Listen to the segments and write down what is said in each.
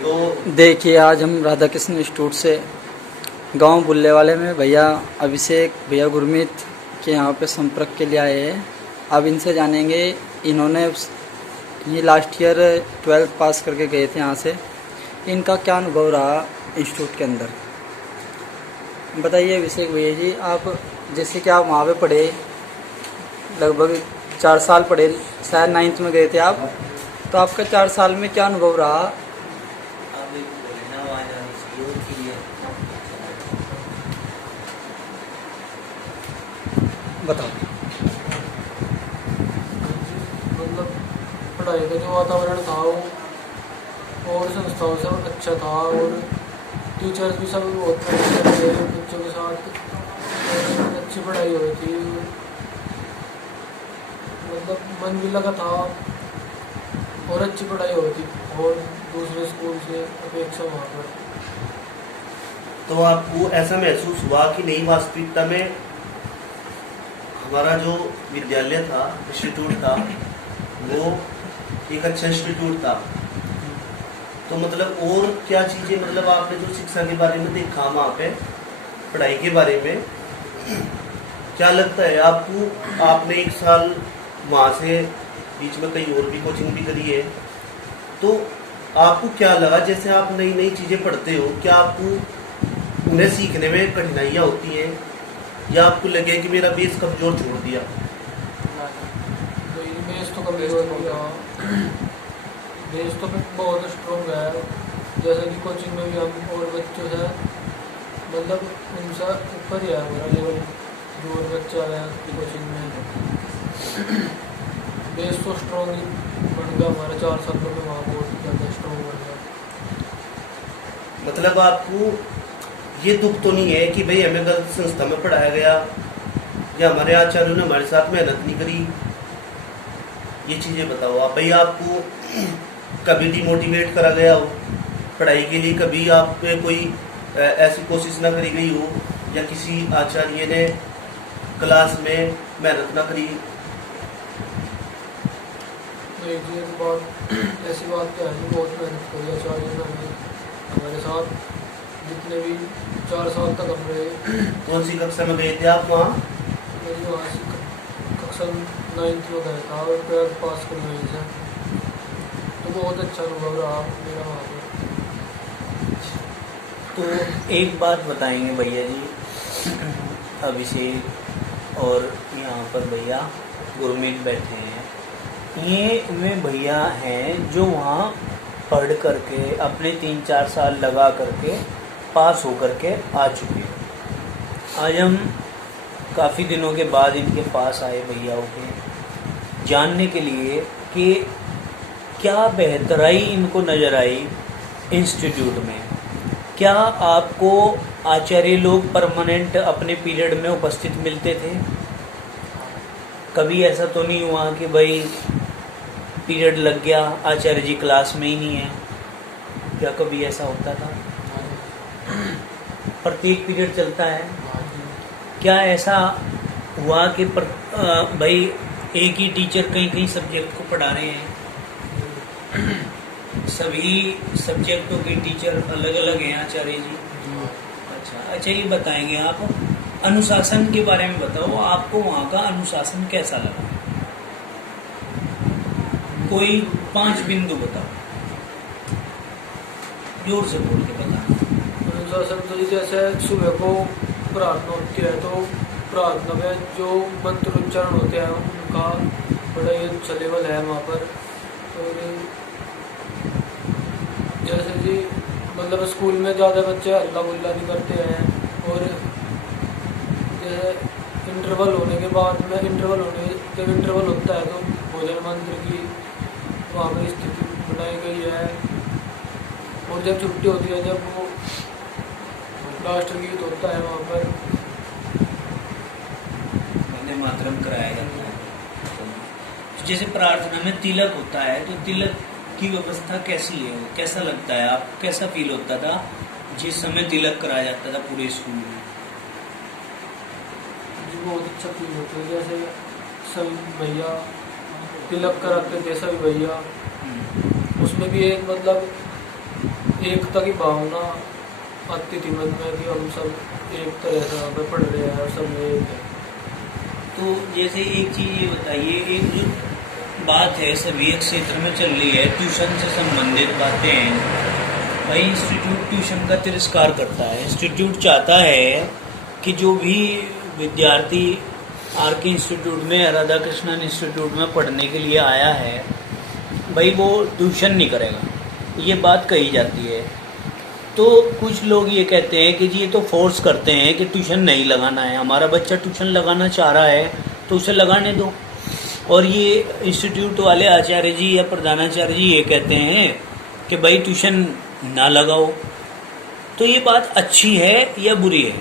तो देखिए, आज हम राधा कृष्ण इंस्टीट्यूट से गांव बुल्ले वाले में भैया अभिषेक, भैया गुरमीत के यहाँ पे संपर्क के लिए आए हैं। अब इनसे जानेंगे, इन्होंने ये लास्ट ईयर 12th पास करके गए थे यहाँ से, इनका क्या अनुभव रहा इंस्टीट्यूट के अंदर। बताइए अभिषेक भैया जी, आप जैसे कि आप वहाँ पे पढ़े, लगभग 4 साल पढ़े, शायद 9th में गए थे आप, तो आपका 4 साल में क्या अनुभव रहा। बताओ। मतलब पढ़ाई का जो वातावरण था वो और संस्थाओं से अच्छा था, और टीचर्स भी सब बहुत अच्छे थे, बच्चों के साथ अच्छी पढ़ाई हुई थी। मतलब मन भी लगा था और अच्छी पढ़ाई हुई थी और दूसरे स्कूल से अपेक्षा वहाँ पर। तो आपको ऐसा महसूस हुआ कि नहीं, वास्तविकता में हमारा जो विद्यालय था, इंस्टीट्यूट था, वो एक अच्छा इंस्टीट्यूट था। तो मतलब और क्या चीज़ें, मतलब आपने जो शिक्षा के बारे में देखा वहाँ पे, पढ़ाई के बारे में क्या लगता है आपको? आपने 1 साल वहाँ से बीच में कहीं और भी कोचिंग भी करी है, तो आपको क्या लगा? जैसे आप नई नई चीज़ें पढ़ते हो, क्या आपको उन्हें सीखने में कठिनाइयाँ होती हैं, या आपको लगे कि मेरा बेस कमजोर छोड़ दिया? बेस तो कमजोर हो गया, बेस तो बहुत स्ट्रॉन्ग है। जैसे कि कोचिंग में भी हम और बच्चों से मतलब उनसे ऊपर ही है हमारा लेवल, जो और बच्चा है कोचिंग में। बेस तो स्ट्रॉन्ग ही बन गया हमारा, 4 साल में वहाँ बहुत ज़्यादा स्ट्रॉन्ग बन गया। मतलब आपको ये दुख तो नहीं है कि भाई हमें गलत संस्था में पढ़ाया गया, या हमारे आचार्यों ने हमारे साथ मेहनत नहीं करी? ये चीज़ें बताओ आप भाई। आपको कभी डिमोटिवेट करा गया हो पढ़ाई के लिए? कभी आप पे कोई ऐसी कोशिश ना करी गई हो, या किसी आचार्य ने क्लास में मेहनत ना करी? नहीं जी, बात ऐसी बात क्या है, बहुत मेहनत करी आचार्य ने हमारे साथ। जितने भी 4 साल तक हम रहे। कौन सी कक्षा में गए थे आप वहाँ? मेरी वहाँ से कक्षा 9th में गया था और 12th पास कर वहीं से। तो बहुत अच्छा अनुभव रहा मेरा वहाँ पर। तो एक बात बताएंगे भैया जी, अभिषेक और यहाँ पर भैया गुरमीत बैठे हैं, ये वे भैया हैं जो वहाँ पढ़ करके अपने 3-4 साल लगा करके पास होकर के आ चुके हैं। आज हम काफ़ी दिनों के बाद इनके पास आए भैयाओं के, जानने के लिए कि क्या बेहतराई इनको नज़र आई इंस्टीट्यूट में। क्या आपको आचार्य लोग परमानेंट अपने पीरियड में उपस्थित मिलते थे? कभी ऐसा तो नहीं हुआ कि भाई पीरियड लग गया, आचार्य जी क्लास में ही नहीं है? क्या कभी ऐसा होता था? प्रत्येक पीरियड चलता है। क्या ऐसा हुआ कि भाई एक ही टीचर कई कई सब्जेक्ट को पढ़ा रहे हैं, सभी सब्जेक्टों के टीचर अलग अलग हैं आचार्य जी? अच्छा, ये बताएंगे आप अनुशासन के बारे में बताओ, आपको वहाँ का अनुशासन कैसा लगा? कोई 5 बिंदु बताओ, जोर से बोल के बताओ। अनुशासन तो जैसे सुबह को प्रार्थना होती है, तो प्रार्थना में जो मंत्र उच्चारण होते हैं उनका बड़ा ही अच्छा लेवल है वहाँ पर। और जैसे जी मतलब स्कूल में ज़्यादा बच्चे हल्ला गुल्ला नहीं करते हैं, और जैसे इंटरवल होने के बाद में जब इंटरवल होता है तो भोजन मंत्र की वहाँ पर स्थिति बनाई गई है। और जब छुट्टी होती है, जब वो राष्ट्र गीत होता है वहाँ पर वंदे मातरम कराया जाता है। जैसे प्रार्थना में तिलक होता है, तो तिलक की व्यवस्था कैसी है, कैसा लगता है, आप कैसा फील होता था जिस समय तिलक कराया जाता था पूरे स्कूल में? जी बहुत अच्छा फील होता है। जैसे सभी भैया तिलक कराते थे, सभी भैया, उसमें भी एक मतलब एकता की भावना आती थी मन में कि हम सब एक तरह से यहाँ पे पढ़ रहे हैं और सब में एक है। तो जैसे एक चीज़ ये बताइए, एक जो बात है सभी क्षेत्र में चल रही है, ट्यूशन से संबंधित बातें हैं। भाई इंस्टीट्यूट ट्यूशन का तिरस्कार करता है। इंस्टीट्यूट चाहता है कि जो भी विद्यार्थी आर के इंस्टीट्यूट में, राधा कृष्णन इंस्टीट्यूट में पढ़ने के लिए आया है, भाई वो ट्यूशन नहीं करेगा, ये बात कही जाती है। तो कुछ लोग ये कहते हैं कि जी ये तो फोर्स करते हैं कि ट्यूशन नहीं लगाना है, हमारा बच्चा ट्यूशन लगाना चाह रहा है तो उसे लगाने दो। और ये इंस्टीट्यूट वाले आचार्य जी या प्रधानाचार्य जी ये कहते हैं कि भाई ट्यूशन ना लगाओ। तो ये बात अच्छी है या बुरी है?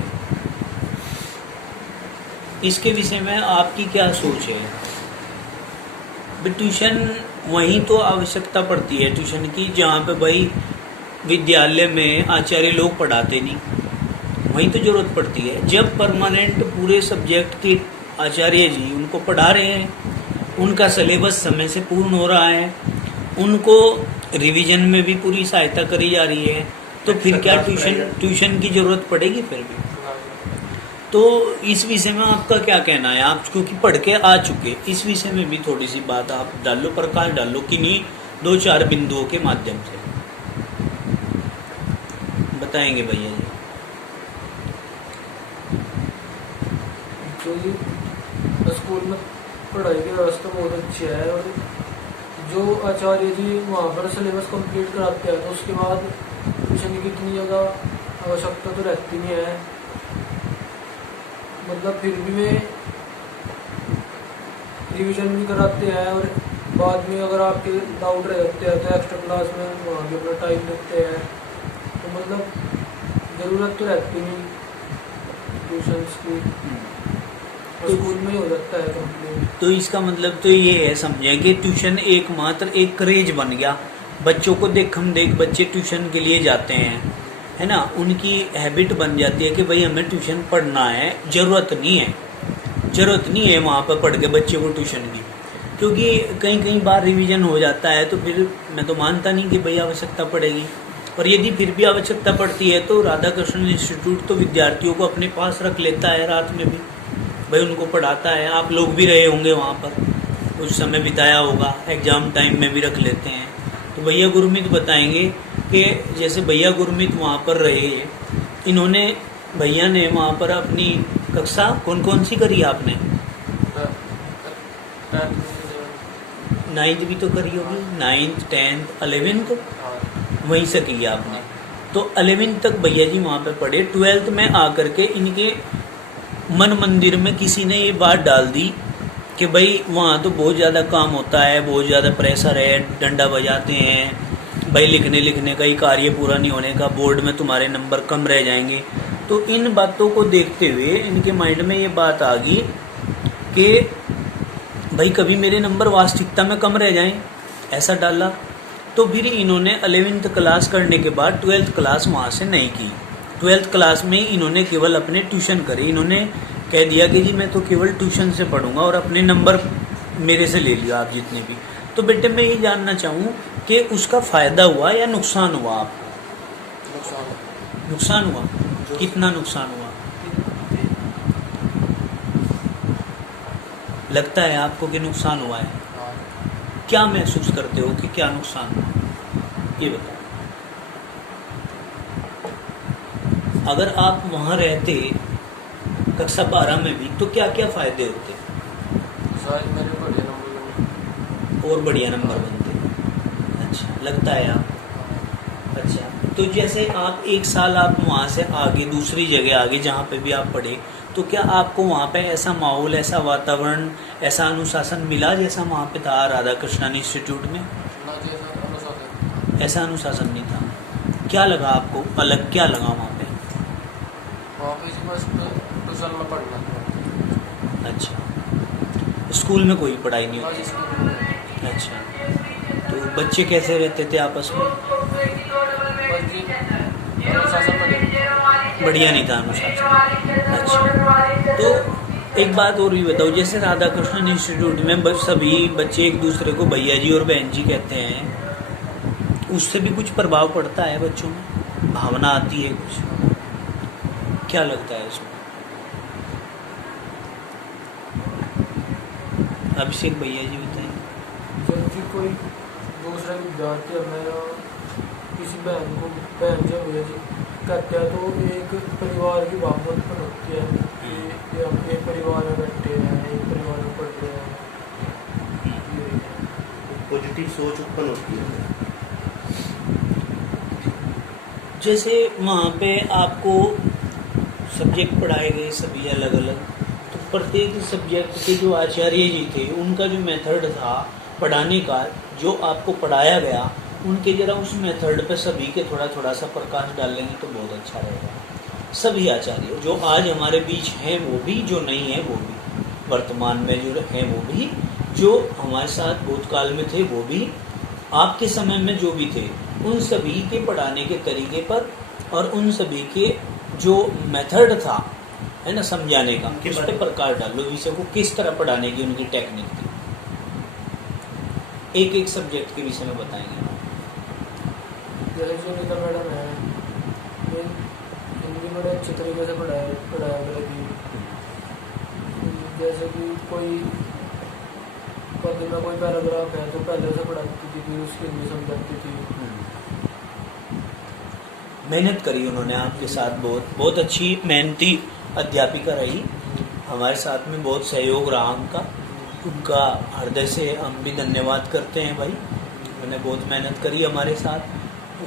इसके विषय में आपकी क्या सोच है? ट्यूशन वहीं तो आवश्यकता पड़ती है ट्यूशन की जहाँ पे भाई विद्यालय में आचार्य लोग पढ़ाते नहीं, वहीं तो ज़रूरत पड़ती है। जब परमानेंट पूरे सब्जेक्ट के आचार्य जी उनको पढ़ा रहे हैं, उनका सिलेबस समय से पूर्ण हो रहा है, उनको रिवीजन में भी पूरी सहायता करी जा रही है, तो फिर क्या ट्यूशन की ज़रूरत पड़ेगी फिर भी? तो इस विषय में आपका क्या कहना है? आप क्योंकि पढ़ के आ चुके, इस विषय में भी थोड़ी सी बात आप डालो, प्रकाश डालो किन्हीं 2-4 बिंदुओं के माध्यम से बताएंगे भैया जी। जो स्कूल में पढ़ाई की व्यवस्था बहुत अच्छी है और जो आचार्य जी वहाँ पर सिलेबस कंप्लीट कराते हैं तो उसके बाद ट्यूशन की इतनी ज़्यादा आवश्यकता तो रहती नहीं है। मतलब फिर भी वे रिवीजन भी कराते हैं और बाद में अगर आपके डाउट रह जाते हैं तो एक्स्ट्रा क्लास में वहाँ भी अपना टाइम देते हैं। तो मतलब ज़रूरत तो रहती नहीं ट्यूशन्स की, तो स्कूल में ही हो जाता है कंप्लीट। तो इसका मतलब तो ये है, समझें कि ट्यूशन एकमात्र एक क्रेज बन गया, बच्चों को देखम देख बच्चे ट्यूशन के लिए जाते हैं, है ना, उनकी हैबिट बन जाती है कि भाई हमें ट्यूशन पढ़ना है। ज़रूरत नहीं है वहाँ पर पढ़ के बच्चे को ट्यूशन की, क्योंकि कई बार रिवीजन हो जाता है। तो फिर मैं तो मानता नहीं कि भाई आवश्यकता पड़ेगी। और यदि फिर भी आवश्यकता पड़ती है तो राधा कृष्ण इंस्टीट्यूट तो विद्यार्थियों को अपने पास रख लेता है, रात में भी भाई उनको पढ़ाता है। आप लोग भी रहे होंगे वहाँ पर, कुछ समय बिताया होगा, एग्ज़ाम टाइम में भी रख लेते हैं। तो भैया गुरमीत बताएंगे कि जैसे भैया गुरमीत वहाँ पर रहे, इन्होंने भैया ने वहाँ पर अपनी कक्षा कौन सी करी आपने? 9th भी तो करी होगी, 9th 10th 11th वहीं से की आपने। तो 11th तक भैया जी वहाँ पे पढ़े। 12th में आकर के इनके मन मंदिर में किसी ने ये बात डाल दी कि भाई वहाँ तो बहुत ज़्यादा काम होता है, बहुत ज़्यादा प्रेशर है, डंडा बजाते हैं भाई, लिखने का ही कार्य पूरा नहीं होने का, बोर्ड में तुम्हारे नंबर कम रह जाएंगे। तो इन बातों को देखते हुए इनके माइंड में ये बात आ गई कि भाई कभी मेरे नंबर वास्तविकता में कम रह जाएं, ऐसा डाला। तो फिर इन्होंने 11th क्लास करने के बाद 12th क्लास वहाँ से नहीं की। 12th क्लास में इन्होंने केवल अपने ट्यूशन करे। इन्होंने कह दिया कि जी मैं तो केवल ट्यूशन से पढ़ूंगा और अपने नंबर मेरे से ले लिया आप जितने भी। तो बेटे मैं ये जानना चाहूँ कि उसका फ़ायदा हुआ या नुकसान हुआ आपको? नुकसान हुआ। कितना नुकसान हुआ लगता है आपको कि नुकसान हुआ है? क्या महसूस करते हो कि क्या नुकसान हुआ, ये बताओ। अगर आप वहाँ रहते कक्षा 12 में भी तो क्या क्या फ़ायदे होते? शायद मेरे बढ़िया नंबर और बढ़िया नंबर बनते। अच्छा लगता है आप? अच्छा, तो जैसे आप 1 साल आप वहाँ से आगे दूसरी जगह आगे जहाँ पे भी आप पढ़े, तो क्या आपको वहाँ पे ऐसा माहौल, ऐसा वातावरण, ऐसा अनुशासन मिला जैसा वहाँ पे था राधा कृष्णन इंस्टीट्यूट में? ऐसा अनुशासन नहीं था। क्या लगा आपको अलग, क्या लगा वहाँ पे? ट्यूशन में पढ़ना। अच्छा, स्कूल में कोई पढ़ाई नहीं होती? अच्छा, तो बच्चे कैसे रहते थे आपस में? बढ़िया नहीं था अनुशासन। अच्छा, तो एक बात और भी बताओ, जैसे राधा कृष्णन इंस्टीट्यूट में सभी बच्चे एक दूसरे को भैया जी और बहन जी कहते हैं, उससे भी कुछ प्रभाव पड़ता है बच्चों में, भावना आती है कुछ, क्या लगता है इसमें? अभिषेक भैया जी बताएं। जब भी कोई दूसरा विद्यार्थी हमें या किसी बहन को, बहन या भैया जी कहते हैं, तो एक परिवार की भावना उत्पन्न होती है कि ये हम एक परिवार में बैठे हैं, एक परिवार में पढ़ रहे हैं। पॉजिटिव सोच उत्पन्न होती है। जैसे वहाँ पे आपको सब्जेक्ट पढ़ाए गए सभी अलग अलग, तो प्रत्येक सब्जेक्ट के जो आचार्य जी थे उनका जो मेथड था पढ़ाने का, जो आपको पढ़ाया गया, उनके जरा उस मेथड पे सभी के थोड़ा थोड़ा सा प्रकाश डालेंगे तो बहुत अच्छा रहेगा। सभी आचार्य जो आज हमारे बीच हैं वो भी, जो नहीं है वो भी, वर्तमान में जो हैं वो भी, जो हमारे साथ भूतकाल में थे वो भी, आपके समय में जो भी थे, उन सभी के पढ़ाने के तरीके पर और उन सभी के जो मेथड था, है ना, समझाने का, उस पर प्रकाश डालो, विषय को किस तरह पढ़ाने की उनकी टेक्निक थी। एक एक सब्जेक्ट के विषय में बताएंगे। जैसे सुनीता मैडम है, ये हिंदी बड़े अच्छे तरीके से पढ़ाया करेगी। जैसे कि कोई पद में कोई पैराग्राफ है तो पहले से पढ़ाती थी, उसकी हिंदी समझाती थी। मेहनत करी उन्होंने आपके साथ, बहुत बहुत अच्छी मेहनती अध्यापिका रही, हमारे साथ में बहुत सहयोग रहा उनका हृदय से हम भी धन्यवाद करते हैं भाई। उन्होंने बहुत मेहनत करी हमारे साथ,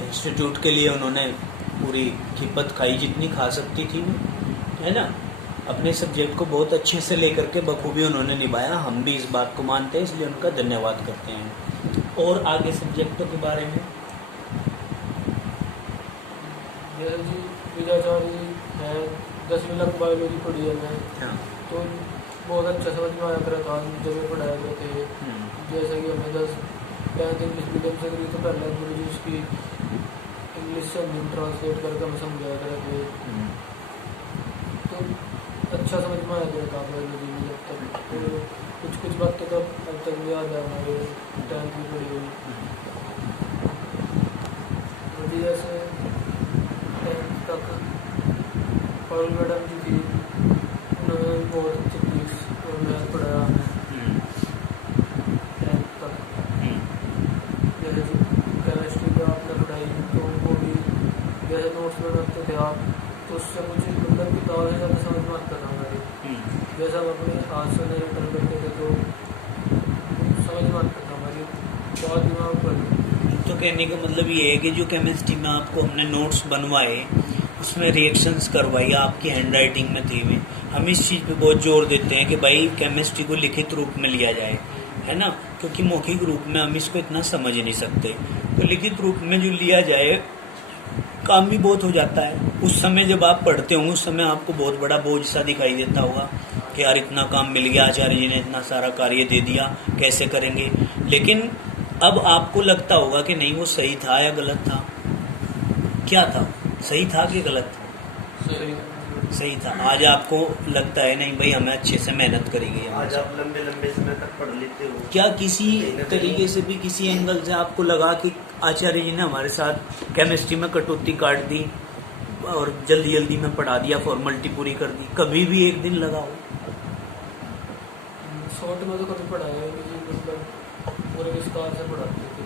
इंस्टीट्यूट के लिए उन्होंने पूरी खिपत खाई जितनी खा सकती थी वो, है ना। अपने सब्जेक्ट को बहुत अच्छे से लेकर के बखूबी उन्होंने निभाया, हम भी इस बात को मानते हैं, इसलिए उनका धन्यवाद करते हैं। और आगे सब्जेक्टों के बारे में जैसे जी विद्याचार्य है, 10वीं तक बायोलॉजी पढ़ी है मैं, हाँ। तो बहुत अच्छा समझ में आया करा था जब ये पढ़ाया गए थे। जैसे कि हमें 10th इंग्लिश मीडियम से करी, तो पहले गुरु जी उसकी इंग्लिश से हम ट्रांसलेट करके हमें समझाया करा थे, तो अच्छा समझ में आया करा था बायोलॉजी में जब तक। तो कुछ बातें तो अब तक भी याद है हमारे 10th की पढ़ी हुई। तो जैसे 10th तक पॉल मैडम जी थी, उन्होंने बहुत अच्छी फिजिक्स और मैथ पढ़ाया हमें 10th तक। जैसे केमिस्ट्री का आपने पढ़ाई, तो उनको भी जैसे नोट्स बनाते थे आप, तो उससे कुछ मतलब किताब से ज़्यादा समझ में आता था हमारे। जैसे हम अपने हाथ से रिटर्न करते थे तो समझ में आता था हमारी, बहुत दिमाग पर। तो कहने का मतलब ये है कि जो केमिस्ट्री में आपको हमने नोट्स बनवाए, उसमें रिएक्शंस करवाई, आपकी हैंड राइटिंग में थी में, हम इस चीज़ पे बहुत जोर देते हैं कि भाई केमिस्ट्री को लिखित रूप में लिया जाए, है ना, क्योंकि मौखिक रूप में हम इसको इतना समझ नहीं सकते। तो लिखित रूप में जो लिया जाए, काम भी बहुत हो जाता है। उस समय जब आप पढ़ते होंगे, उस समय आपको बहुत बड़ा बोझ सा दिखाई देता होगा कि यार इतना काम मिल गया, आचार्य जी ने इतना सारा कार्य दे दिया, कैसे करेंगे। लेकिन अब आपको लगता होगा कि नहीं, वो सही था या गलत था, क्या था, सही था कि गलत था? सही था। आज आपको लगता है नहीं भाई हमें अच्छे से मेहनत करी गई। आज आप लंबे लंबे समय तक पढ़ लेते हो। क्या किसी तरीके से भी, किसी एंगल से आपको लगा कि आचार्य जी ने हमारे साथ केमिस्ट्री में कटौती काट दी और जल्दी जल्दी में पढ़ा दिया, फॉर्मेलिटी पूरी कर दी, कभी भी एक दिन लगा हो? शॉर्ट में तो कभी पढ़ाया नहीं, मतलब पूरे विस्तार से पढ़ाते थे,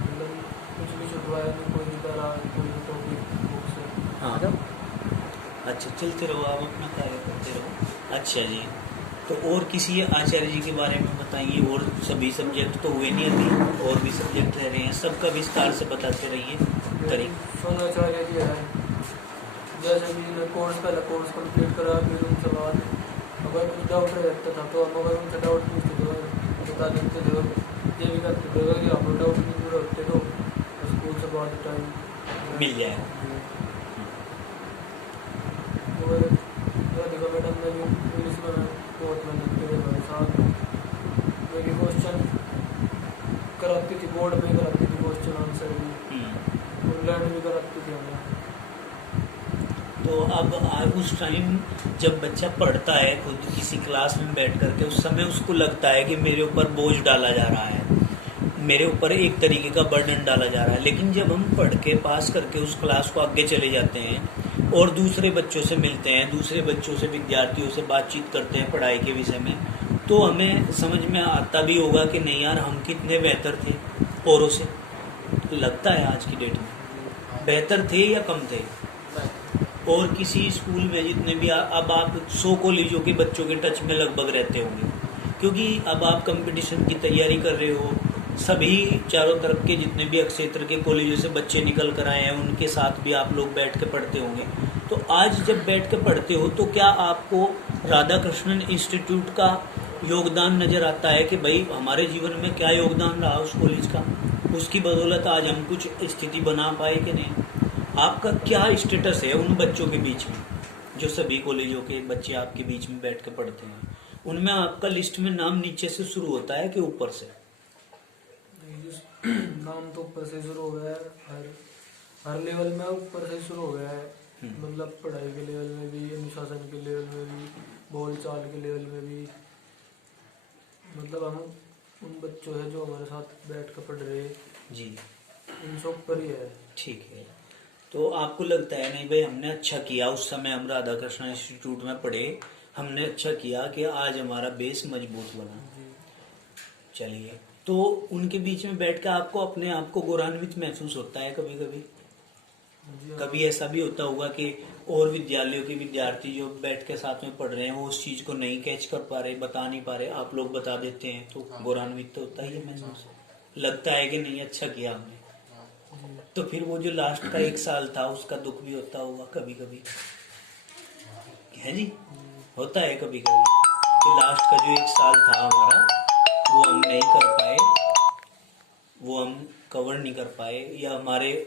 मतलब कुछ भी छुटवाया नहीं, कोई भी तरह कोई भी टॉपिक बुक से। हाँ, अच्छा, चलते रहो, आप अपना कार्य करते रहो। अच्छा जी, तो और किसी आचार्य जी के बारे में बताइए। और सभी सब्जेक्ट तो हुए नहीं अभी, और भी सब्जेक्ट रह रहे हैं, सबका विस्तार से बताते रहिए। सोनाचार्य जी है, जैसे कि कोर्स पहले कोर्स कंप्लीट करा, फिर उनसे बाद अगर कुछ डाउट रहता था तो हम अगर उनसे डाउट पूछते थे बता देते थे, ये भी करते थे कि आप डाउट नहीं पूरे होते तो स्कूल से बहुत टाइम मिल जाएगा। और राधिका मैडम ने भी इंग्लिश में बहुत मेहनत की हमारे साथ, मेरी क्वेश्चन कराती थी, बोर्ड में कराती थी क्वेश्चन आंसर भी, ऑनलाइन भी कराती थी हमें। तो अब उस टाइम जब बच्चा पढ़ता है खुद किसी क्लास में बैठ करके, उस समय उसको लगता है कि मेरे ऊपर बोझ डाला जा रहा है, मेरे ऊपर एक तरीके का बर्डन डाला जा रहा है। लेकिन जब हम पढ़ के पास करके उस क्लास को आगे चले जाते हैं और दूसरे बच्चों से मिलते हैं, दूसरे बच्चों से, विद्यार्थियों से बातचीत करते हैं पढ़ाई के विषय में, तो हमें समझ में आता भी होगा कि नहीं यार, हम कितने बेहतर थे औरों से। लगता है आज की डेट में बेहतर थे या कम थे? और किसी स्कूल में जितने भी अब आप 100 कॉलेजों के बच्चों के टच में लगभग रहते होंगे, क्योंकि अब आप कंपटीशन की तैयारी कर रहे हो। सभी चारों तरफ के जितने भी क्षेत्र के कॉलेजों से बच्चे निकल कर आए हैं, उनके साथ भी आप लोग बैठ के पढ़ते होंगे। तो आज जब बैठ के पढ़ते हो तो क्या आपको राधा कृष्णन इंस्टीट्यूट का योगदान नज़र आता है कि भाई हमारे जीवन में क्या योगदान रहा उस कॉलेज का, उसकी बदौलत आज हम कुछ स्थिति बना पाए कि नहीं? आपका क्या स्टेटस है उन बच्चों के बीच में जो सभी कॉलेजों के बच्चे आपके बीच में बैठ के पढ़ते हैं? उनमें आपका लिस्ट में नाम नीचे से शुरू होता है कि ऊपर से? नाम तो ऊपर से शुरू हो गया है, हर लेवल में ऊपर से शुरू हो गया है। मतलब पढ़ाई के लेवल में भी, अनुशासन के लेवल में भी, बोल चाल के लेवल में भी। मतलब हम उन बच्चों से जो हमारे साथ बैठ कर पढ़ रहे हैं जी, उनसे ऊपर ही है। ठीक है। तो आपको लगता है नहीं भाई हमने अच्छा किया, उस समय हम राधा कृष्ण इंस्टीट्यूट में पढ़े, हमने अच्छा किया कि आज हमारा बेस मजबूत बना? चलिए, तो उनके बीच में बैठ के आपको अपने आप को गौरवान्वित महसूस होता है कभी कभी? कभी ऐसा भी होता होगा कि और विद्यालयों के विद्यार्थी जो बैठ के साथ में पढ़ रहे हैं वो उस चीज को नहीं कैच कर पा रहे, बता नहीं पा रहे, आप लोग बता देते हैं तो गौरवान्वित तो होता ही है महसूस, लगता है कि नहीं अच्छा किया हमने। तो फिर वो जो लास्ट का 1 साल था उसका दुख भी होता होगा कभी कभी, है जी? होता है कभी कभी कि लास्ट का जो 1 साल था हमारा वो हम नहीं कर पाए, वो हम कवर नहीं कर पाए, या हमारे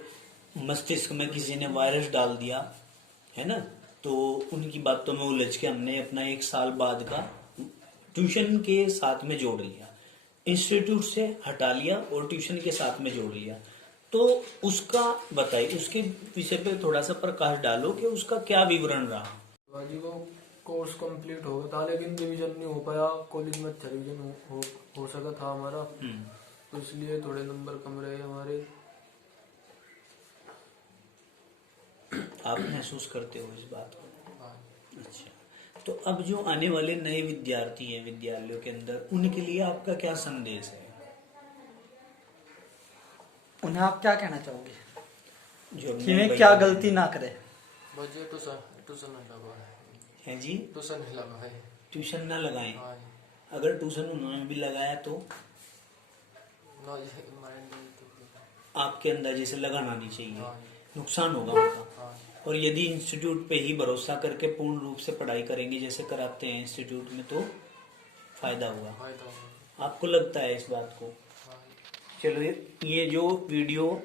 मस्तिष्क में किसी ने वायरस डाल दिया है ना, तो उनकी बातों में उलझ के हमने अपना 1 साल बाद का ट्यूशन के साथ में जोड़ लिया, इंस्टीट्यूट से हटा लिया और ट्यूशन के साथ में जोड़ लिया। तो उसका बताइए, उसके विषय पे थोड़ा सा प्रकाश डालो कि उसका क्या विवरण रहा? जी वो कोर्स कंप्लीट हो गया था लेकिन रिवीजन नहीं हो पाया, कॉलेज में अच्छा रिवीजन हो सका था हमारा, तो इसलिए थोड़े नंबर कम रहे हमारे। आप महसूस करते हो इस बात को? अच्छा, तो अब जो आने वाले नए विद्यार्थी हैं विद्यालयों के अंदर, उनके लिए आपका क्या संदेश है? उन्हें आप क्या कहना चाहोगे जो कि वे क्या गलती ना करे? बच्चे ट्यूशन नहीं लगा है जी, ट्यूशन नहीं लगा है, ट्यूशन ना लगाएं। अगर ट्यूशन उन्होंने भी लगाया तो आपके अंदर जैसे लगाना नहीं चाहिए, नुकसान होगा उनका। और यदि इंस्टीट्यूट पे ही भरोसा करके पूर्ण रूप से पढ़ाई करेंगे जैसे कराते हैं इंस्टीट्यूट में तो फायदा हुआ। आपको लगता है इस बात को? चलो, ये जो वीडियो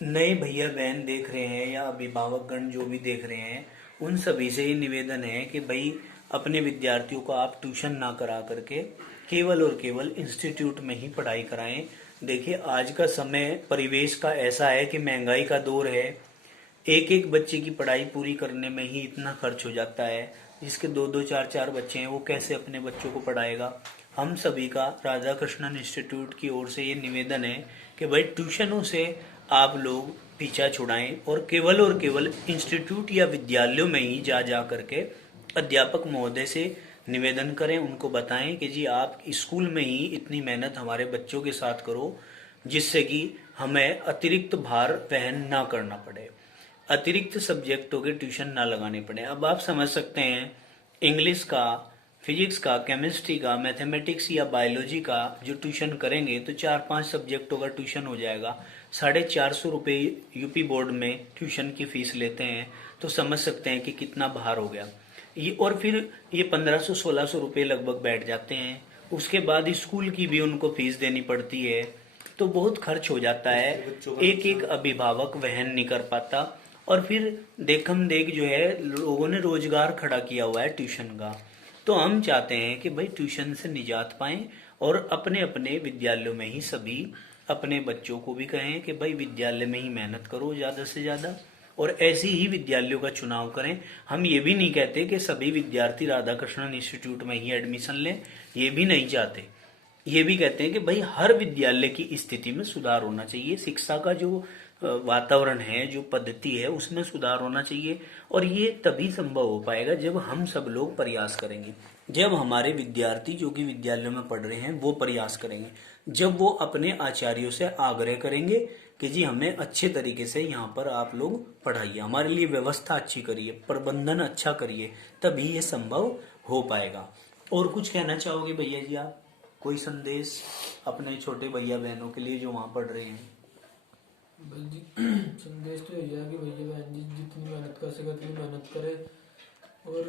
नए भैया बहन देख रहे हैं या अभिभावकगण जो भी देख रहे हैं, उन सभी से ये निवेदन है कि भाई अपने विद्यार्थियों को आप ट्यूशन ना करा करके केवल और केवल इंस्टीट्यूट में ही पढ़ाई कराएं। देखिए, आज का समय परिवेश का ऐसा है कि महंगाई का दौर है, एक एक बच्चे की पढ़ाई पूरी करने में ही इतना खर्च हो जाता है, जिसके 2-2 4-4 बच्चे हैं वो कैसे अपने बच्चों को पढ़ाएगा। हम सभी का राधा कृष्णन इंस्टीट्यूट की ओर से ये निवेदन है कि भाई ट्यूशनों से आप लोग पीछा छुड़ाएं और केवल इंस्टीट्यूट या विद्यालयों में ही जा करके अध्यापक महोदय से निवेदन करें, उनको बताएं कि जी आप स्कूल में ही इतनी मेहनत हमारे बच्चों के साथ करो जिससे कि हमें अतिरिक्त भार वहन ना करना पड़े, अतिरिक्त सब्जेक्टों के ट्यूशन ना लगाने पड़े। अब आप समझ सकते हैं, इंग्लिश का, फिजिक्स का, केमिस्ट्री का, मैथमेटिक्स या बायोलॉजी का जो ट्यूशन करेंगे तो 4-5 सब्जेक्टों का ट्यूशन हो जाएगा। 450 रुपये यूपी बोर्ड में ट्यूशन की फीस लेते हैं, तो समझ सकते हैं कि कितना भार हो गया ये। और फिर ये 1500-1600 रुपये लगभग बैठ जाते हैं। उसके बाद स्कूल की भी उनको फीस देनी पड़ती है, तो बहुत खर्च हो जाता है, एक एक अभिभावक वहन नहीं कर पाता। और फिर देखम देख जो है लोगों ने रोजगार खड़ा किया हुआ है ट्यूशन का। तो हम चाहते हैं कि भाई ट्यूशन से निजात पाएं और अपने अपने विद्यालयों में ही सभी अपने बच्चों को भी कहें कि भाई विद्यालय में ही मेहनत करो ज़्यादा से ज़्यादा, और ऐसे ही विद्यालयों का चुनाव करें। हम ये भी नहीं कहते कि सभी विद्यार्थी राधा कृष्णन इंस्टीट्यूट में ही एडमिशन लें, ये भी नहीं चाहते। ये भी कहते हैं कि भाई हर विद्यालय की स्थिति में सुधार होना चाहिए, शिक्षा का जो वातावरण है, जो पद्धति है, उसमें सुधार होना चाहिए। और ये तभी संभव हो पाएगा जब हम सब लोग प्रयास करेंगे, जब हमारे विद्यार्थी जो कि विद्यालय में पढ़ रहे हैं वो प्रयास करेंगे, जब वो अपने आचार्यों से आग्रह करेंगे कि जी हमें अच्छे तरीके से यहाँ पर आप लोग पढ़ाइए, हमारे लिए व्यवस्था अच्छी करिए, प्रबंधन अच्छा करिए, तभी ये संभव हो पाएगा। और कुछ कहना चाहोगे भैया जी आप, कोई संदेश अपने छोटे भैया बहनों के लिए जो वहाँ पढ़ रहे हैं? भाई जी संदेश तो यही है कि भैया बहन जी जितनी मेहनत कर सके उतनी मेहनत करे, और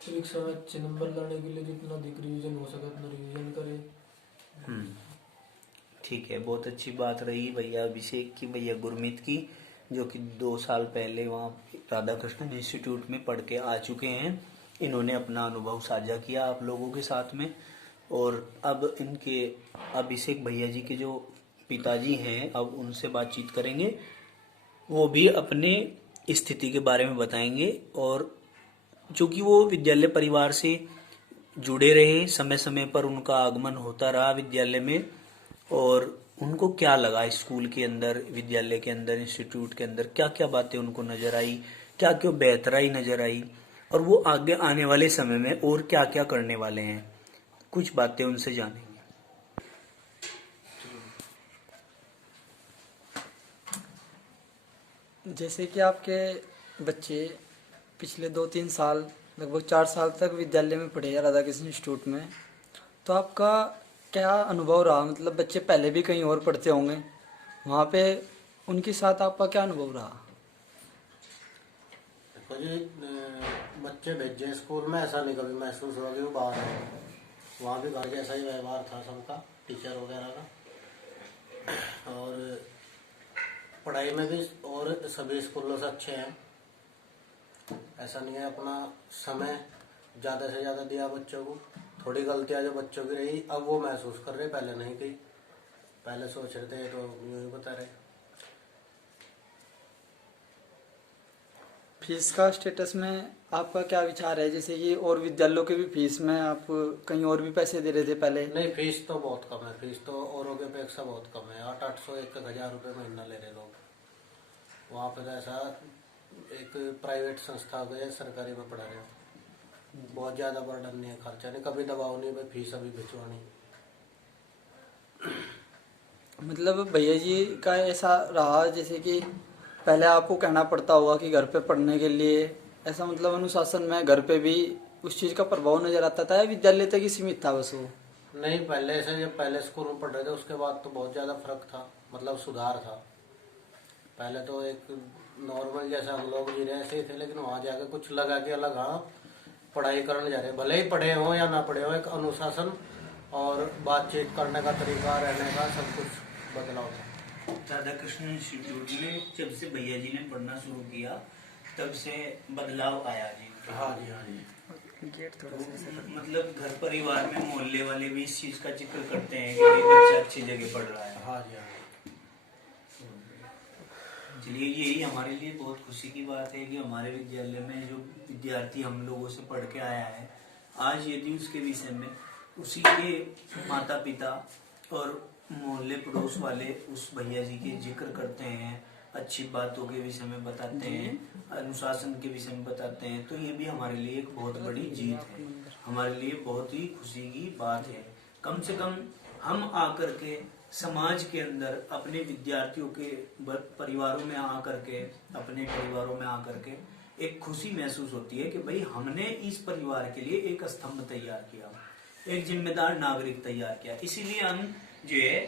परीक्षा में अच्छे नंबर लाने के लिए जितना अधिक रिवीजन हो सके उतना रिवीजन करे। ठीक है, बहुत अच्छी बात रही भैया अभिषेक की, भैया गुरमीत की, जो कि 2 साल पहले वहाँ राधा कृष्णन इंस्टीट्यूट में पढ़ के आ चुके हैं। इन्होंने अपना अनुभव साझा किया आप लोगों के साथ में। और अब इनके अभिषेक भैया जी के जो पिताजी हैं, अब उनसे बातचीत करेंगे, वो भी अपने स्थिति के बारे में बताएंगे। और चूँकि वो विद्यालय परिवार से जुड़े रहे, समय समय पर उनका आगमन होता रहा विद्यालय में, और उनको क्या लगा स्कूल के अंदर, विद्यालय के अंदर, इंस्टीट्यूट के अंदर, क्या क्या बातें उनको नजर आई, क्या क्या बेहतराई नजर आई, और वो आगे आने वाले समय में और क्या क्या करने वाले हैं, कुछ बातें उनसे जानेंगे। जैसे कि आपके बच्चे पिछले 2-3 साल, लगभग 4 साल तक विद्यालय में पढ़े हैं राधा कृष्ण इंस्टीट्यूट में, तो आपका क्या अनुभव रहा? मतलब बच्चे पहले भी कहीं और पढ़ते होंगे, वहाँ पे उनके साथ आपका क्या अनुभव रहा? देखो जी, बच्चे भेजे स्कूल में, ऐसा नहीं कभी महसूस हुआ कि वो बाहर है। वहाँ भी घर जैसा ही व्यवहार था सबका, टीचर वगैरह का, और पढ़ाई में भी और सभी स्कूलों से अच्छे हैं। ऐसा नहीं है, अपना समय ज़्यादा से ज़्यादा दिया बच्चों को। थोड़ी गलतियाँ जो बच्चों की रही अब वो महसूस कर रहे, पहले नहीं की। पहले सोच रहे थे तो यूँ ही बता रहे। फीस का स्टेटस में आपका क्या विचार है? जैसे कि और विद्यालयों के भी फीस में आप कहीं और भी पैसे दे रहे थे पहले। नहीं, फीस तो बहुत कम है, फीस तो औरों के अपेक्षा बहुत कम है। 800 1,000 रुपये महीना ले रहे लोग। वहाँ पे तो ऐसा एक प्राइवेट संस्था हो गई, सरकारी में पढ़ा रहे हो। बहुत ज़्यादा बर्डन नहीं है, खर्चा नहीं, कभी दबाव नहीं भाई फीस अभी भिजवानी। मतलब भैया जी का ऐसा रहा जैसे कि पहले आपको कहना पड़ता होगा कि घर पे पढ़ने के लिए, ऐसा मतलब अनुशासन में घर पे भी उस चीज़ का प्रभाव नजर आता था या विद्यालय तक ही सीमित था बस वो? नहीं, पहले से जब पहले स्कूल में पढ़ रहे थे उसके बाद तो बहुत ज़्यादा फर्क था, मतलब सुधार था। पहले तो एक नॉर्मल जैसा हम लोग जी रहे ऐसे ही थे, लेकिन वहाँ जाकर कुछ लगा के अलग, हाँ पढ़ाई करने जा रहे, भले ही पढ़े हों या ना पढ़े हों, एक अनुशासन और बातचीत करने का तरीका, रहने का, सब कुछ बदलाव था। राधा कृष्ण इंस्टीट्यूट में जब से भैया जी ने पढ़ना शुरू किया तब से बदलाव आया जी। हाँ जी, हाँ जी। गेट थोड़ा सा मतलब घर परिवार में मोहल्ले वाले भी इस चीज का जिक्र करते हैं कि भाई बच्चा अच्छी जगह पढ़ रहा है। हाँ जी, हाँ जी। चलिए, यही हमारे लिए बहुत खुशी की बात है कि हमारे विद्यालय में जो विद्यार्थी हम लोगों से पढ़ के आया है, आज यदि उसके विषय में उसी के माता पिता और मोहल्ले पड़ोस वाले उस भैया जी के जिक्र करते हैं, अच्छी बातों के विषय में बताते हैं, अनुशासन के विषय में बताते हैं, तो ये भी हमारे लिए एक बहुत बड़ी जीत है, हमारे लिए बहुत ही खुशी की बात है। कम से कम हम आकर के समाज के अंदर अपने विद्यार्थियों के परिवारों में आकर के, अपने परिवारों में आकर के एक खुशी महसूस होती है कि भाई हमने इस परिवार के लिए एक स्तंभ तैयार किया, एक जिम्मेदार नागरिक तैयार किया। इसीलिए हम जो है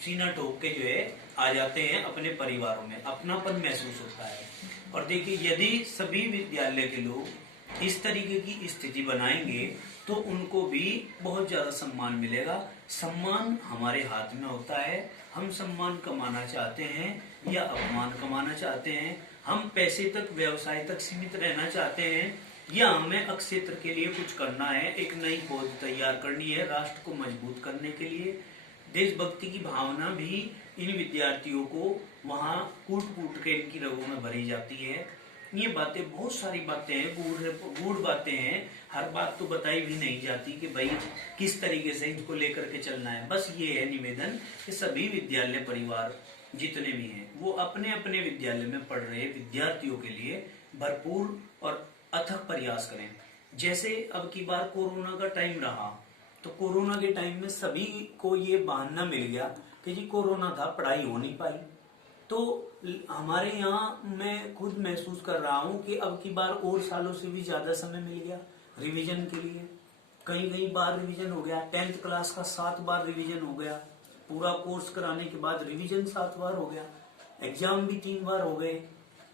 सीना ठोक के जो है आ जाते हैं अपने परिवारों में, अपनापन महसूस होता है। और देखिए, यदि सभी विद्यालय के लोग इस तरीके की स्थिति बनाएंगे तो उनको भी बहुत ज्यादा सम्मान मिलेगा। सम्मान हमारे हाथ में होता है, हम सम्मान कमाना चाहते हैं या अपमान कमाना चाहते हैं, हम पैसे तक, व्यवसाय तक सीमित रहना चाहते हैं, या हमें अक्षेत्र के लिए कुछ करना है, एक नई फौज तैयार करनी है राष्ट्र को मजबूत करने के लिए। देशभक्ति की भावना भी इन विद्यार्थियों को वहाँ कूट कूट के इनकी रगों में भरी जाती है। ये बातें, बहुत सारी बातें हैं, गूढ़ बातें हैं। हर बात तो बताई भी नहीं जाती कि भाई किस तरीके से इनको लेकर के चलना है। बस ये है निवेदन कि सभी विद्यालय परिवार जितने भी हैं वो अपने अपने विद्यालय में पढ़ रहे विद्यार्थियों के लिए भरपूर और अथक प्रयास करें। जैसे अब की बार कोरोना का टाइम रहा, तो कोरोना के टाइम में सभी को ये बहाना मिल गया कि जी कोरोना था, पढ़ाई हो नहीं पाई। तो हमारे यहाँ मैं खुद महसूस कर रहा हूँ कि अब की बार और सालों से भी ज्यादा समय मिल गया रिवीजन के लिए। कई कई बार रिवीजन हो गया, 10th क्लास का 7 बार रिवीजन हो गया, पूरा कोर्स कराने के बाद रिवीजन 7 बार हो गया, एग्जाम भी 3 बार हो गए,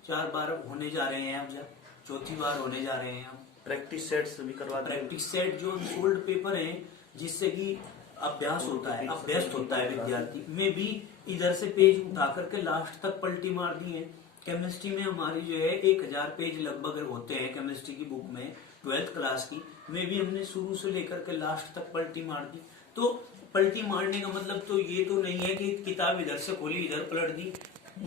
4 बार होने जा रहे हैं, अब जब 4थी बार होने जा रहे हैं। हम प्रैक्टिस सेट्स भी करवा दें। प्रैक्टिस सेट जो सोल्ड पेपर हैं जिससे कि अभ्यास होता है, अभ्यस्त होता है विद्यार्थी में भी। इधर से पेज उठा करके लास्ट तक पलटी मार दी है। केमिस्ट्री में हमारी जो है 1000 पेज लगभग होते हैं केमिस्ट्री की बुक में, 12th क्लास की में भी हमने शुरू से लेकर के लास्ट तक पलटी मार दी। तो पलटी मारने का मतलब तो ये तो नहीं है कि किताब इधर से खोली इधर पलट दी।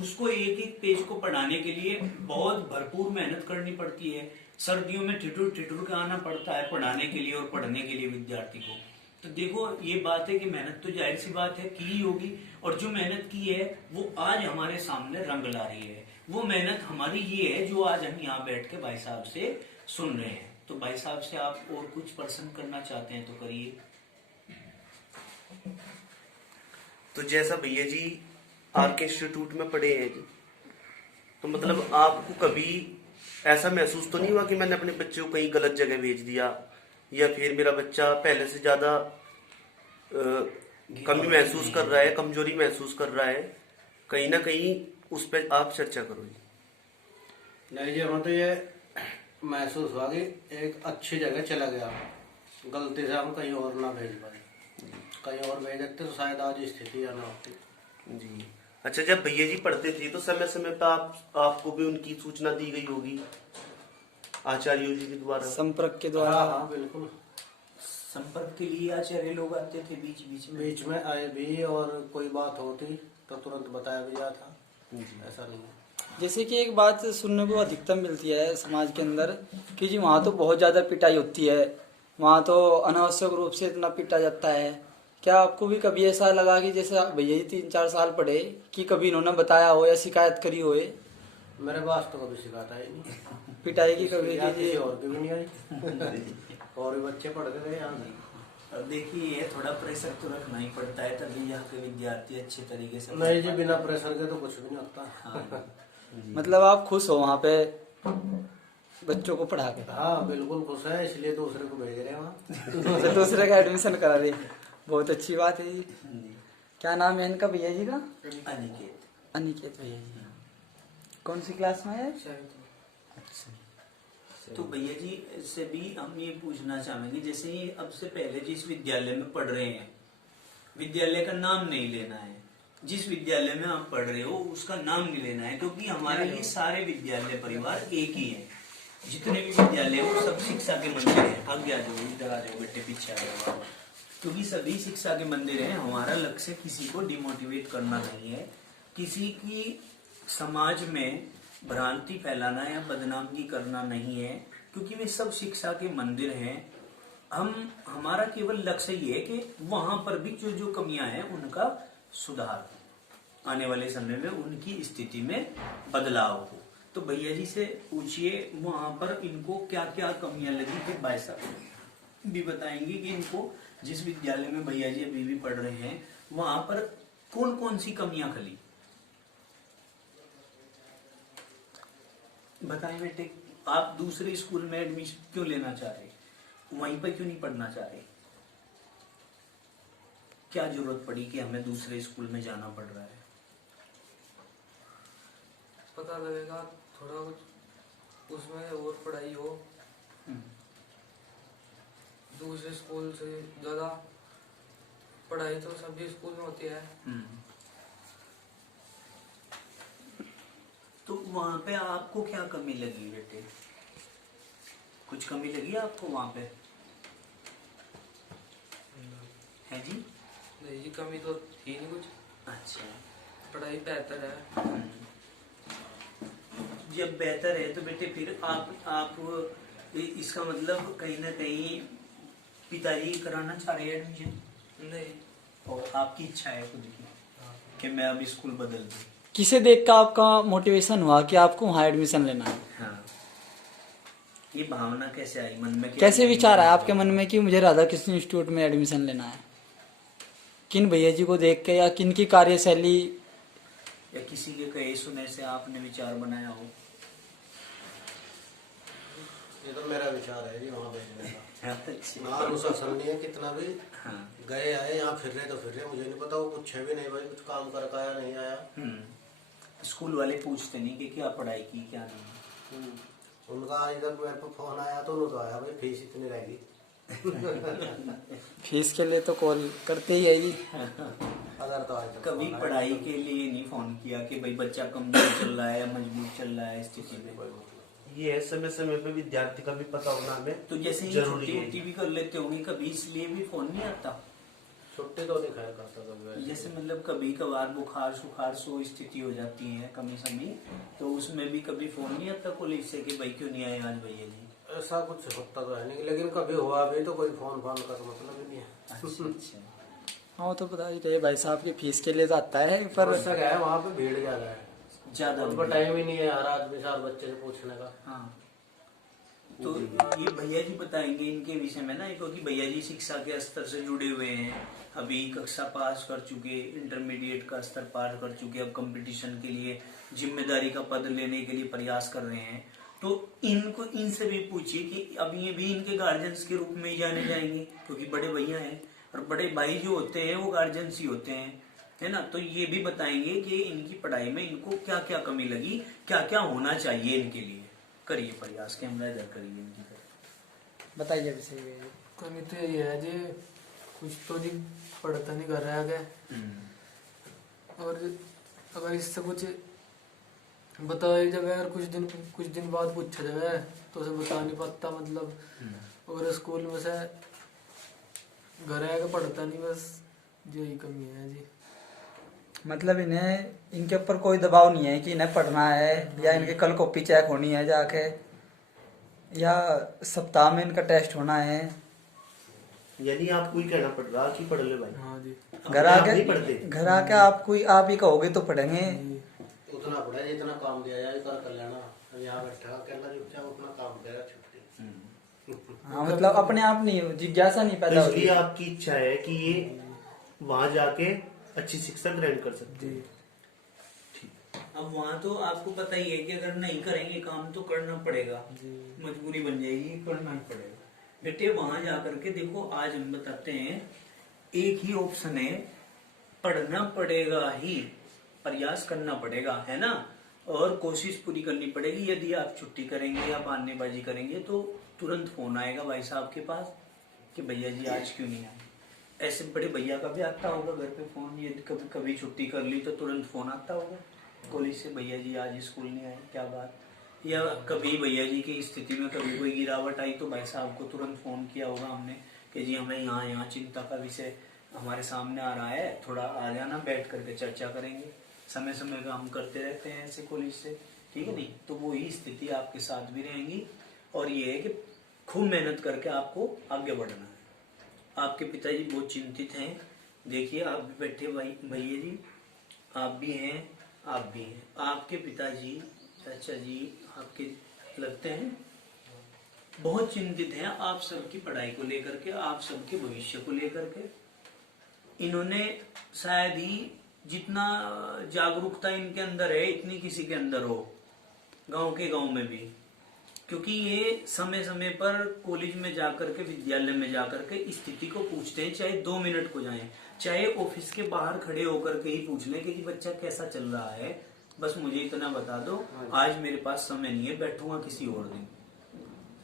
उसको एक एक पेज को पढ़ाने के लिए बहुत भरपूर मेहनत करनी पड़ती है। सर्दियों में ठिठुर ठिठुर के आना पड़ता है पढ़ाने के लिए और पढ़ने के लिए विद्यार्थी को। तो देखो ये बात है कि मेहनत तो जाहिर सी बात है की ही होगी, और जो मेहनत की है वो आज हमारे सामने रंग ला रही है। वो मेहनत हमारी ये है जो आज हम यहाँ बैठ के भाई साहब से सुन रहे हैं। तो भाई साहब से आप और कुछ प्रश्न करना चाहते हैं तो करिए। तो जैसा भैया जी आपके इंस्टीट्यूट में पढ़े हैं जी, तो मतलब आपको कभी ऐसा महसूस तो नहीं हुआ कि मैंने अपने बच्चे को कहीं गलत जगह भेज दिया, या फिर मेरा बच्चा पहले से ज्यादा कमी महसूस कर रहा है, कमजोरी महसूस कर रहा है? कहीं ना कहीं उस पर आप चर्चा करो जी। नहीं जी, हमें तो ये महसूस हुआ कि एक अच्छी जगह चला गया, गलती से हम कहीं और ना भेज पाए। कहीं और भेज देते तो शायद आज स्थिति या ना होती जी। अच्छा, जब भैया जी पढ़ते थे तो समय समय पर आपको भी उनकी सूचना दी गई होगी आचार्यों जी के द्वारा? संपर्क के द्वारा। हाँ बिल्कुल, संपर्क के लिए आचार्य लोग आते थे बीच में आए भी, और कोई बात होती तो तुरंत बताया भी जाता। ऐसा नहीं है। जैसे कि एक बात सुनने को अधिकतम मिलती है समाज के अंदर कि जी वहाँ तो बहुत ज़्यादा पिटाई होती है, वहाँ तो अनावश्यक रूप से इतना पिटा जाता है। क्या आपको भी कभी ऐसा लगा कि जैसे भैया जी 3-4 साल पढ़े कि कभी इन्होंने बताया हो या शिकायत करी हो? मेरे पास तो कभी शिकायत आई नहीं पिटाई की कभी किसी और की भी नहीं आई और भी बच्चे पढ़ के गए यहाँ नहीं। अब देखिए ये थोड़ा प्रेशर तो रखना ही पड़ता है तभी यहाँ के विद्यार्थी अच्छे तरीके से नहीं जी, बिना प्रेशर के तो कुछ भी नहीं होता। हाँ। मतलब आप खुश हो वहाँ पे बच्चों को पढ़ा के? हाँ बिल्कुल खुश है, इसलिए दूसरे को भेज रहे हैं वहाँ। दूसरे का एडमिशन करा रहे, बहुत अच्छी बात है जी। क्या नाम है इनका भैया जी का? अनिकेत। अनिकेत भैया जी। कौन सी क्लास में है? अच्छा, तो भैया जी से भी हम ये पूछना चाहेंगे, जैसे ये अब से पहले जिस विद्यालय में पढ़ रहे हैं, विद्यालय का नाम नहीं लेना है, जिस विद्यालय में आप पढ़ रहे हो उसका नाम नहीं लेना है, क्योंकि हमारे लिए सारे विद्यालय परिवार एक ही है। जितने भी विद्यालय हो सब शिक्षा के मंदिर है। आगे आ जाओ, इधर आ जाओ बेटे, पीछे आ जाओ, क्योंकि सभी शिक्षा के मंदिर है। हमारा लक्ष्य किसी को डिमोटिवेट करना नहीं है, किसी की समाज में भ्रांति फैलाना या बदनामी करना नहीं है, क्योंकि वे सब शिक्षा के मंदिर हैं। हमारा केवल लक्ष्य ये है कि वहां पर भी जो जो कमियां हैं उनका सुधार, आने वाले समय में उनकी स्थिति में बदलाव हो। तो भैया जी से पूछिए वहां पर इनको क्या क्या कमियां लगी, फिर भाई साहब भी बताएंगे कि इनको जिस विद्यालय में भैया जी अभी भी पढ़ रहे हैं वहां पर कौन कौन सी कमियां खली। बताएं बेटे, आप दूसरे स्कूल में एडमिशन क्यों लेना चाह रहे, वहीं पर क्यों नहीं पढ़ना चाह रहे? क्या जरूरत पड़ी कि हमें दूसरे स्कूल में जाना पड़ रहा है? पता लगेगा थोड़ा कुछ उसमें और पढ़ाई हो, दूसरे स्कूल से ज्यादा पढ़ाई तो सभी स्कूल में होती है। तो वहां पे आपको क्या कमी लगी बेटे? कुछ कमी लगी आपको वहां पे? है जी? नहीं जी, कमी तो थी नहीं कुछ। अच्छा, पढ़ाई बेहतर है। जब बेहतर है तो बेटे फिर आप इसका मतलब कहीं ना कहीं पिताजी कराना चाह रहे हैं एडमिशन नहीं। और आपकी इच्छा है खुद की कि मैं अब स्कूल बदल दूं। किसे देख कर आपका मोटिवेशन हुआ कि आपको वहाँ एडमिशन लेना है? हाँ, ये भावना कैसे आई मन में? कैसे विचार आया आपके मन में कि मुझे राधा कृष्ण इंस्टीट्यूट में एडमिशन लेना है? किन भैया जी को देख के या किन की कार्यशैली या किसी के कहे सुने से आपने विचार बनाया हो? ये तो मेरा विचार है जी वहाँ भेजने का। अच्छा। ना अनुशासन नहीं है कितना भी। हाँ। गए आए यहाँ फिर रहे तो फिर रहे, मुझे नहीं पता वो कुछ है भी नहीं भाई, कुछ काम कर आया नहीं आया। स्कूल वाले पूछते नहीं कि क्या पढ़ाई की क्या नहीं? उनका आज तक मेरे को फोन आया तो उन्होंने तो आया भाई फीस इतनी रहेगी। फीस के लिए तो कॉल करते ही है जी। अगर तो आज तक कभी फोन आया पढ़ाई तो- के लिए नहीं फोन किया कि भाई बच्चा कमजोर चल रहा है या मजबूर चल रहा है स्थिति में? ये है समय समय पे विद्यार्थी का भी पता होना हमें तो जैसे ही जरूरी छुट्टी है। उट्टी भी कर लेते होंगे कभी, इसलिए भी फोन नहीं आता? छुट्टी तो नहीं खैर करता कभी। जैसे मतलब कभी कभार बुखार सुखार सो स्थिति हो जाती है कमी समी, तो उसमें भी कभी फोन नहीं आता कॉलेज से कि भाई क्यों नहीं आए आज भैया जी? ऐसा कुछ होता तो है नहीं, लेकिन कभी हुआ भी तो कोई फोन का तो मतलब ही नहीं है। अच्छा। हाँ वो तो पता ही है भाई साहब की फीस के लिए तो आता है पर उससे क्या है वहाँ पे भीड़ ज्यादा है, ज्यादा उनको टाइम ही नहीं है हर आदमी सार बच्चे से पूछने का। हाँ, तो ये भैया जी बताएंगे इनके विषय में ना, क्योंकि भैया जी शिक्षा के स्तर से जुड़े हुए हैं, अभी कक्षा पास कर चुके, इंटरमीडिएट का स्तर पार कर चुके, अब कंपटीशन के लिए जिम्मेदारी का पद लेने के लिए प्रयास कर रहे हैं। तो इनको इनसे भी पूछिए कि अब ये भी इनके गार्जियंस के रूप में ही जाने जाएंगे, क्योंकि बड़े भैया हैं और बड़े भाई जो होते हैं वो गार्जियंस ही होते हैं, है ना। तो ये भी बताएंगे कि इनकी पढ़ाई में इनको क्या क्या कमी लगी, क्या क्या होना चाहिए इनके लिए। करिए प्रयास, कैमरा इधर करिए इनकी तरफ। बताइए विषय। कमी तो ये है जी कुछ तो नहीं पढ़ता नहीं कर रहा है आगे, और अगर इससे कुछ बताया जाए और कुछ दिन बाद पूछा जाए तो उसे बता नहीं पाता, मतलब और स्कूल में से घर आके पढ़ता नहीं, बस यही कमी है जी। मतलब इन्हें इनके ऊपर कोई दबाव नहीं है कि इन्हें पढ़ना है या इनके कल कॉपी चेक होनी है जाके, या सप्ताह में इनका टेस्ट होना है। यानी आपको ही कहना पड़ रहा कि पढ़ ले भाई। हाँ जी। घर आके आप ही कहोगे तो पढ़ेंगे। उतना पढ़ा जितना काम दिया जाए कर लेना, यहाँ बैठा अकेला चुपचाप अपना काम करेगा, छुट्टी। हाँ मतलब अपने आप नहीं, जिज्ञासा नहीं पैदा तो इसलिए होती। आपकी इच्छा है कि ये वहां जाके अच्छी शिक्षा ग्रहण कर सकते हैं। अब वहाँ तो आपको पता ही है कि अगर नहीं करेंगे काम तो करना पड़ेगा, मजबूरी बन जाएगी, करना ही पड़ेगा। बेटे वहां जाकर के देखो, आज हम बताते हैं एक ही ऑप्शन है, पढ़ना पड़ेगा ही, प्रयास करना पड़ेगा, है ना, और कोशिश पूरी करनी पड़ेगी। यदि आप छुट्टी करेंगे या बहानेबाजी करेंगे तो तुरंत फोन आएगा भाई साहब के पास कि भैया जी आज क्यों नहीं आए। ऐसे बड़े भैया का भी आता होगा घर पे फोन, यदि कभी छुट्टी कर ली तो तुरंत फोन आता होगा कॉलेज से, भैया जी आज स्कूल नहीं आए क्या बात। या कभी भैया जी की स्थिति में कभी कोई गिरावट आई तो भाई साहब को तुरंत फोन किया होगा हमने कि जी हमें यहाँ चिंता का विषय हमारे सामने आ रहा है, थोड़ा आ जाना, बैठ करके चर्चा करेंगे। समय समय का हम करते रहते हैं ऐसे कॉलेज से, ठीक है नहीं। तो वही स्थिति आपके साथ भी रहेंगी, और ये है कि खूब मेहनत करके आपको आगे बढ़ना है। आपके पिताजी बहुत चिंतित हैं, देखिए आप भी बैठे भैया जी, आप भी हैं, आप भी हैं। आपके पिताजी चाचा जी आपके लगते हैं बहुत चिंतित हैं आप सबकी पढ़ाई को लेकर के, आप सबके भविष्य को लेकर के। इन्होंने शायद ही जितना जागरूकता इनके अंदर है इतनी किसी के अंदर हो, गांव के गांव में भी, क्योंकि ये समय समय पर कॉलेज में जाकर के, विद्यालय में जाकर के स्थिति को पूछते हैं, चाहे 2 मिनट को जाएं, चाहे ऑफिस के बाहर खड़े होकर के ही पूछ लें कि बच्चा कैसा चल रहा है, बस मुझे इतना बता दो, आज मेरे पास समय नहीं है, बैठूंगा किसी और दिन।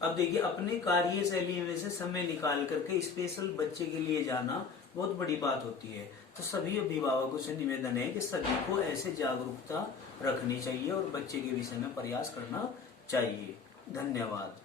अब देखिए अपने कार्यशैली में से समय निकाल करके स्पेशल बच्चे के लिए जाना बहुत बड़ी बात होती है। तो सभी अभिभावकों से निवेदन है कि सभी को ऐसे जागरूकता रखनी चाहिए और बच्चे के विषय में प्रयास करना चाहिए। धन्यवाद।